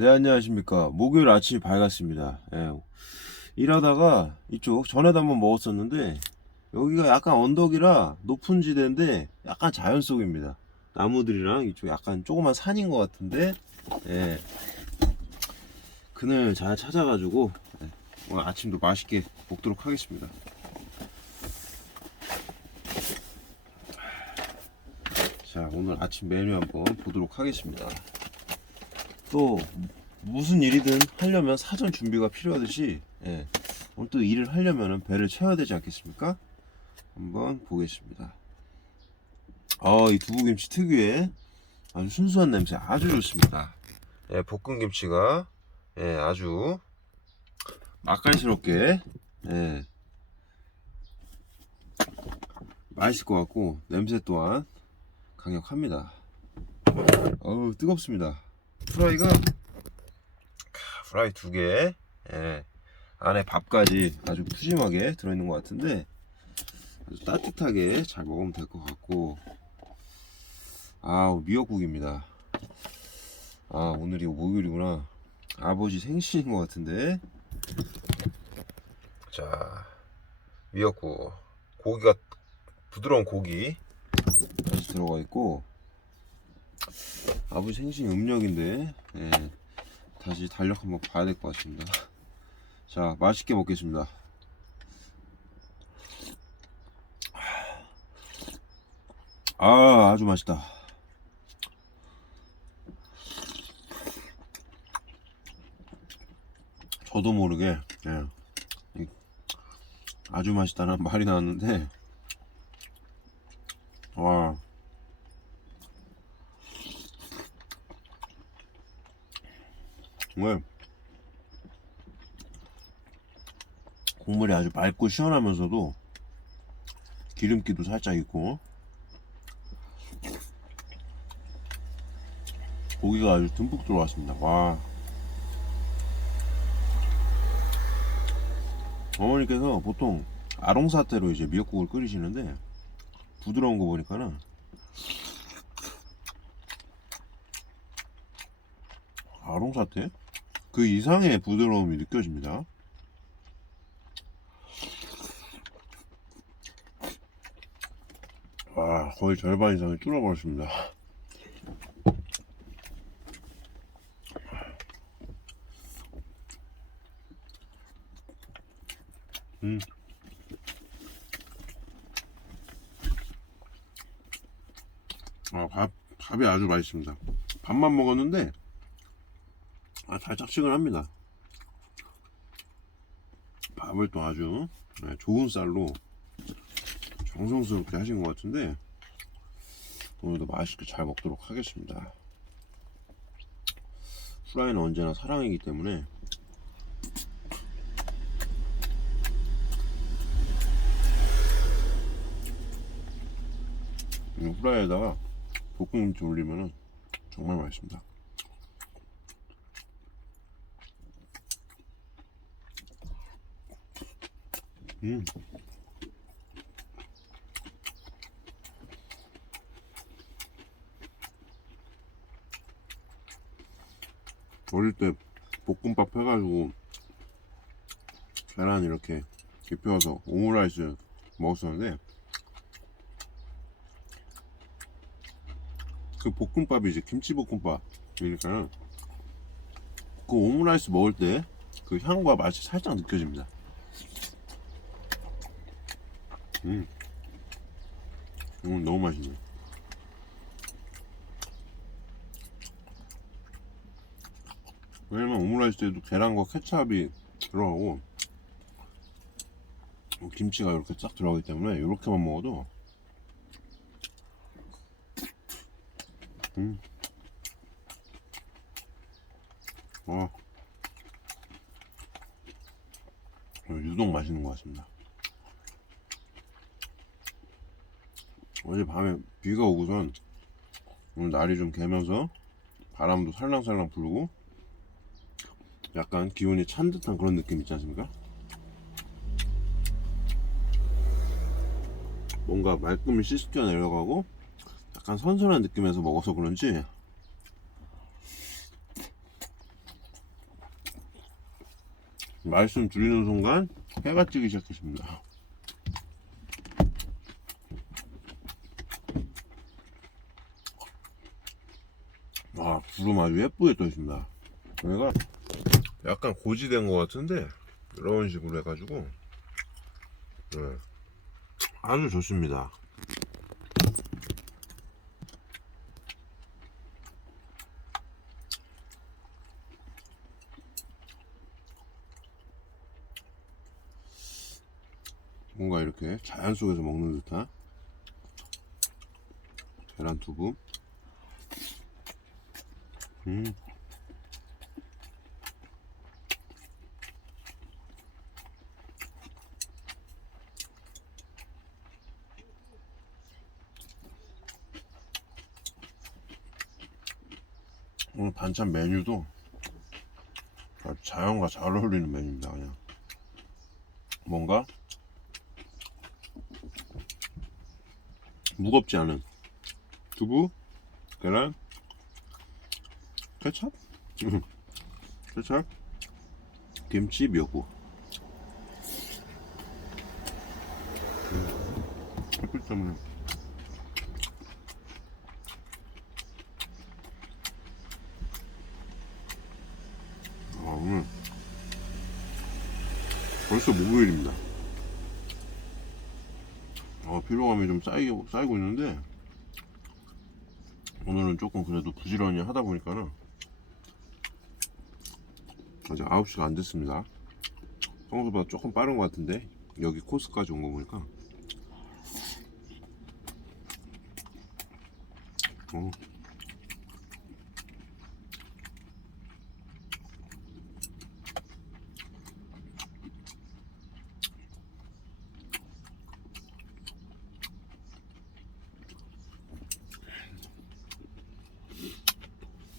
네, 안녕하십니까. 목요일 아침이 밝았습니다. 예. 일하다가 이쪽 전에도 한번 먹었었는데 여기가 약간 언덕이라 높은 지대인데 약간 자연 속입니다. 나무들이랑 이쪽 약간 조그만 산인 것 같은데 예. 그늘 잘 찾아가지고 예, 오늘 아침도 맛있게 먹도록 하겠습니다. 자, 오늘 아침 메뉴 한번 보도록 하겠습니다. 또 무슨 일이든 하려면 사전 준비가 필요하듯이 예, 오늘 또 일을 하려면 배를 채워야 되지 않겠습니까? 한번 보겠습니다. 아, 이 두부김치 특유의 아주 순수한 냄새 아주 좋습니다. 예, 볶음김치가 예, 아주 맛깔스럽게 예, 맛있을 것 같고 냄새 또한 강력합니다. 어우 뜨겁습니다. 프라이가? 카, 프라이 두 개, 예, 안에 밥까지 아주 푸짐하게 들어있는 것 같은데 아주 따뜻하게 잘 먹으면 될 것 같고. 아 미역국입니다. 아 오늘이 목요일이구나. 아버지 생신인 것 같은데. 자 미역국. 고기가 부드러운 고기. 다시 들어가 있고 아버지 생신 음력인데 예, 다시 달력 한번 봐야 될 것 같습니다. 자 맛있게 먹겠습니다. 아 아주 맛있다. 저도 모르게 예, 이- 아주 맛있다는 말이 나왔는데 와 정말 국물이 아주 맑고 시원하면서도 기름기도 살짝 있고 고기가 아주 듬뿍 들어왔습니다. 와 어머니께서 보통 아롱사태로 이제 미역국을 끓이시는데 부드러운 거 보니까는 아롱사태 그 이상의 부드러움이 느껴집니다. 와 거의 절반 이상을 줄어버렸습니다. 음. 아, 밥, 밥이 아주 맛있습니다. 밥만 먹었는데, 아, 달짝지근합니다. 밥을 또 아주 네, 좋은 쌀로 정성스럽게 하신 것 같은데, 오늘도 맛있게 잘 먹도록 하겠습니다. 후라이는 언제나 사랑이기 때문에, 이 후라이에다가 볶음김치 올리면은 정말 맛있습니다. 음. 어릴 때 볶음밥 해가지고 계란 이렇게 입혀서 오므라이스 먹었었는데 그 볶음밥이 이제 김치볶음밥이니까는 그 오므라이스 먹을 때 그 향과 맛이 살짝 느껴집니다. 음, 음 너무 맛있네. 왜냐면 오므라이스에도 계란과 케찹이 들어가고 김치가 이렇게 싹 들어가기 때문에 이렇게만 먹어도 음. 와. 어, 유독 맛있는 것 같습니다. 어제 밤에 비가 오고선 오늘 날이 좀 개면서 바람도 살랑살랑 불고 약간 기온이 찬 듯한 그런 느낌 있지 않습니까? 뭔가 말끔히 씻겨 내려가고 약간 선선한 느낌에서 먹어서 그런지 말씀 드리는 순간 해가 뜨기 시작했습니다. 와 구름 아주 예쁘게 떠 있습니다. 얘가 약간 고지된 것 같은데 이런 식으로 해가지고 네. 아주 좋습니다. 뭔가 이렇게 자연 속에서 먹는 듯한 계란 두부. 음. 오늘 반찬 메뉴도 자연과 잘 어울리는 메뉴입니다. 그냥 뭔가 무겁지 않은 두부, 계란, 케첩, 음, 케첩, 김치, 미역국. 음, 햇빛 때문에 아, 오늘 벌써 목요일입니다. 어, 피로감이 좀 쌓이고, 쌓이고 있는데 오늘은 조금 그래도 부지런히 하다 보니까는 아직 9시가 안 됐습니다 평소보다 조금 빠른 것 같은데 여기 코스까지 온 거 보니까 어.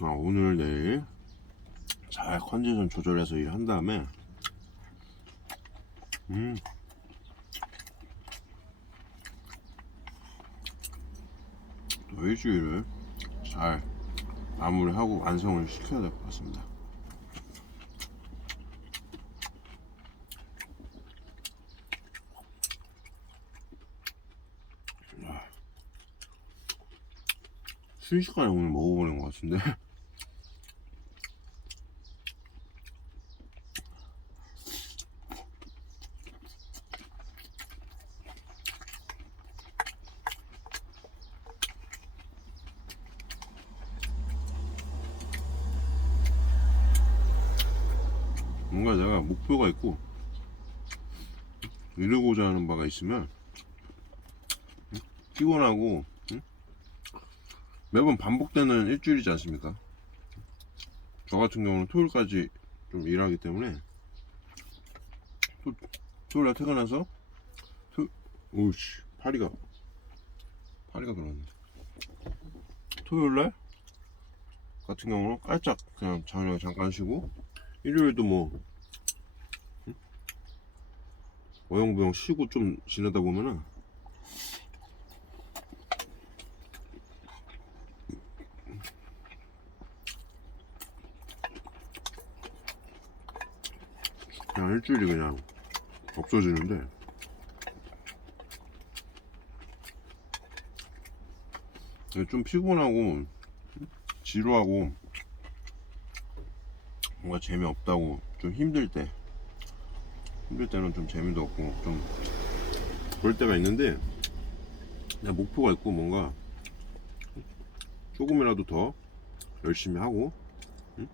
아, 오늘 내일 잘 컨디션 조절해서 일한 다음에 음. 또 일주일을 잘 마무리하고 완성을 시켜야 될 것 같습니다. 아. 순식간에 오늘 먹어버린 것 같은데 뭔가 내가 목표가 있고 이루고자 하는 바가 있으면 응? 피곤하고 응? 매번 반복되는 일주일이지 않습니까? 저 같은 경우는 토요일까지 좀 일하기 때문에 토, 토요일날 퇴근해서 토, 오우씨 파리가 파리가 들어왔네 토요일날 같은 경우는 깔짝 그냥 저녁에 잠깐 쉬고 일요일도 뭐 응? 어영부영 쉬고 좀 지내다 보면은 그냥 일주일이 그냥 없어지는데 좀 피곤하고 지루하고 뭔가 재미없다고 좀 힘들 때 힘들 때는 좀 재미도 없고 좀 그럴 때가 있는데 그냥 목표가 있고 뭔가 조금이라도 더 열심히 하고 응?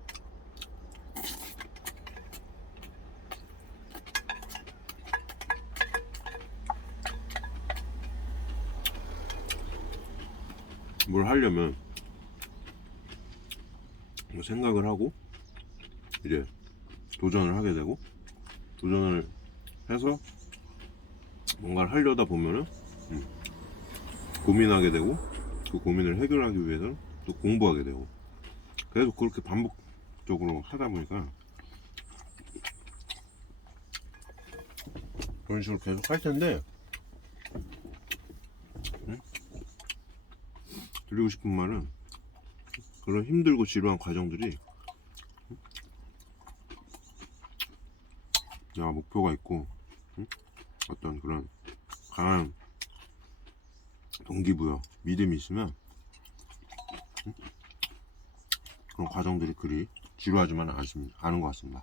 뭘 하려면 뭐 생각을 하고 이제 도전을 하게 되고 도전을 해서 뭔가를 하려다 보면은 음, 고민하게 되고 그 고민을 해결하기 위해서는 또 공부하게 되고 계속 그렇게 반복적으로 하다 보니까 그런 식으로 계속 할 텐데 음? 드리고 싶은 말은 그런 힘들고 지루한 과정들이 내가 목표가 있고 응? 어떤 그런 강한 동기부여 믿음이 있으면 응? 그런 과정들이 그리 지루하지만 않습니다. 않은 것 같습니다.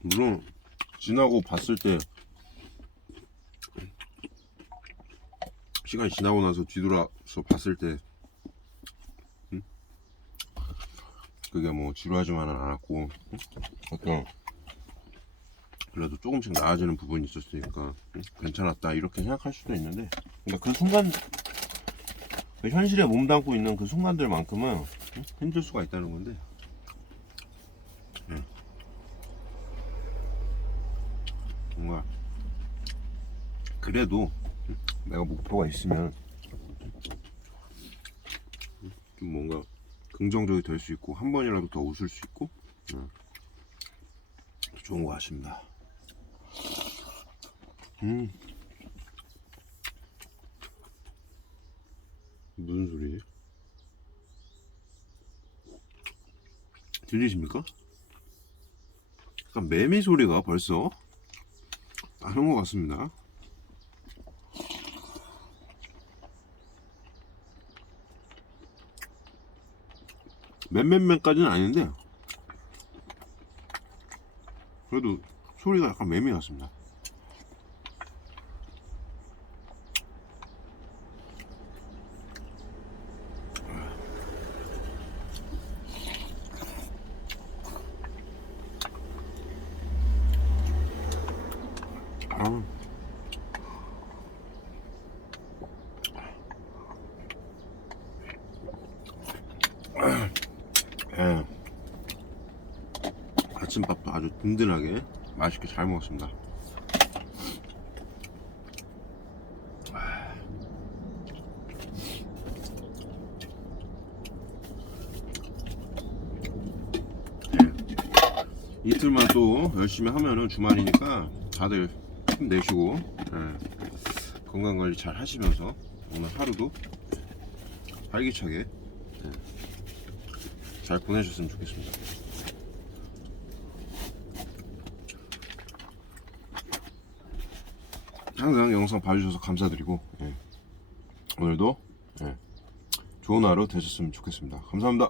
물론 지나고 봤을 때 시간이 지나고 나서 뒤돌아서 봤을 때 그게 뭐 지루하지만은 않았고 응? 어떤 그래도 조금씩 나아지는 부분이 있었으니까 응? 괜찮았다 이렇게 생각할 수도 있는데 그러니까 그 순간 그 현실에 몸담고 있는 그 순간들만큼은 응? 힘들 수가 있다는 건데 응. 뭔가 그래도 응? 내가 목표가 있으면 응? 좀 뭔가 긍정적이 될 수 있고 한 번이라도 더 웃을 수 있고 응. 좋은 것 같습니다. 음. 무슨 소리지? 들리십니까? 약간 매미 소리가 벌써 나는 것 같습니다. 맨맨맨까지는 아닌데 그래도 소리가 약간 매미 같습니다. 아우. 예. 아주 든든하게 맛있게 잘 먹었습니다. 예. 이틀만 또 열심히 하면은 주말이니까 다들 힘내시고 예. 건강 관리 잘 하시면서 오늘 하루도 활기차게 예. 잘 보내셨으면 좋겠습니다. 항상 영상 봐주셔서 감사드리고 예. 오늘도 예. 좋은 하루 되셨으면 좋겠습니다. 감사합니다.